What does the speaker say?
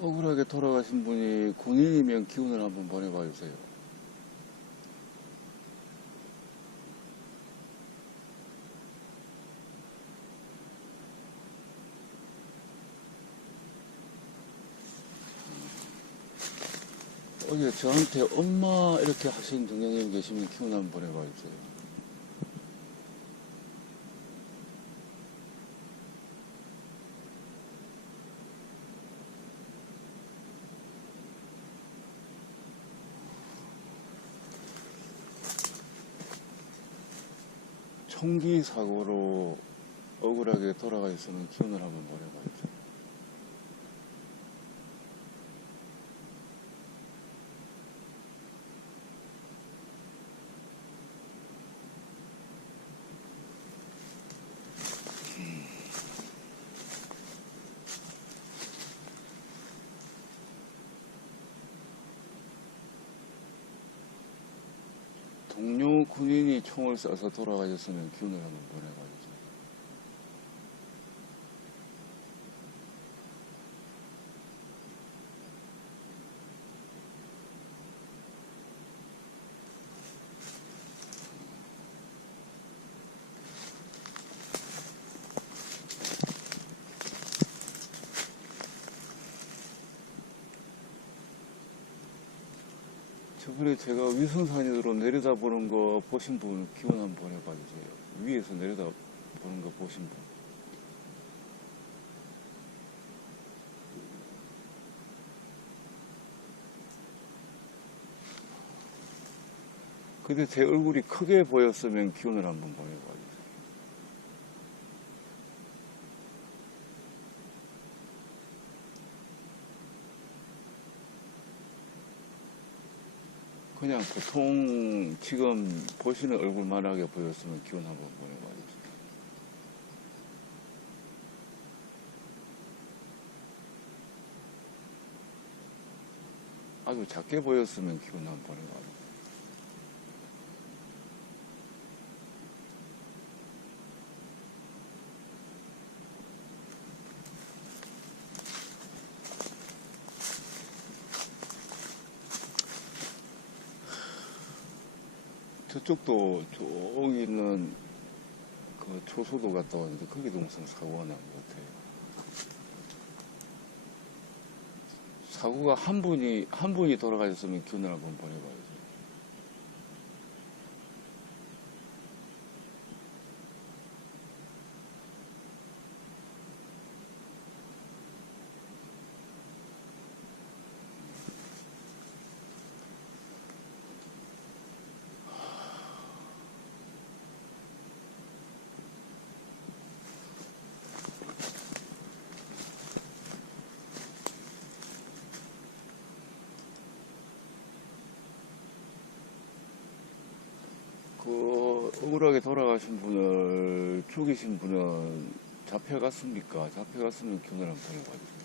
억울하게 돌아가신 분이 군인이면 기운을 한번 보내봐 주세요. 어제 저한테 엄마 이렇게 하신 동영님 계시면 기운 한번 보내봐 주세요. 총기 사고로 억울하게 돌아가셨으면 기운을 한번 보내봐 주세요. 동료 군인이 총을 쏴서 돌아가셨으면 기운을 한번 보내봐 주세요. 저번에 제가 위성사진으로 내려다보는 거 보신 분 기운 한번 보내봐 주세요. 위에서 내려다보는 거 보신 분. 근데 제 얼굴이 크게 보였으면 기운을 한번 보내봐 주세요. 그냥 보통 지금 보시는 얼굴만하게 보였으면 기운 한번 보내봐 주세요. 아주 작게 보였으면 기운 한번 보내봐 주세요. 저쪽도 저기 있는 그 초소도 갔다 왔는데 거기도 무슨 사고가 난 것 같아요. 사고가 한 분이 돌아가셨으면 기운을 한번 보내봐야죠. 그 억울하게 돌아가신 분을 죽이신 분은 잡혀갔습니까? 잡혀갔으면 기운을 한번 보내봐야죠.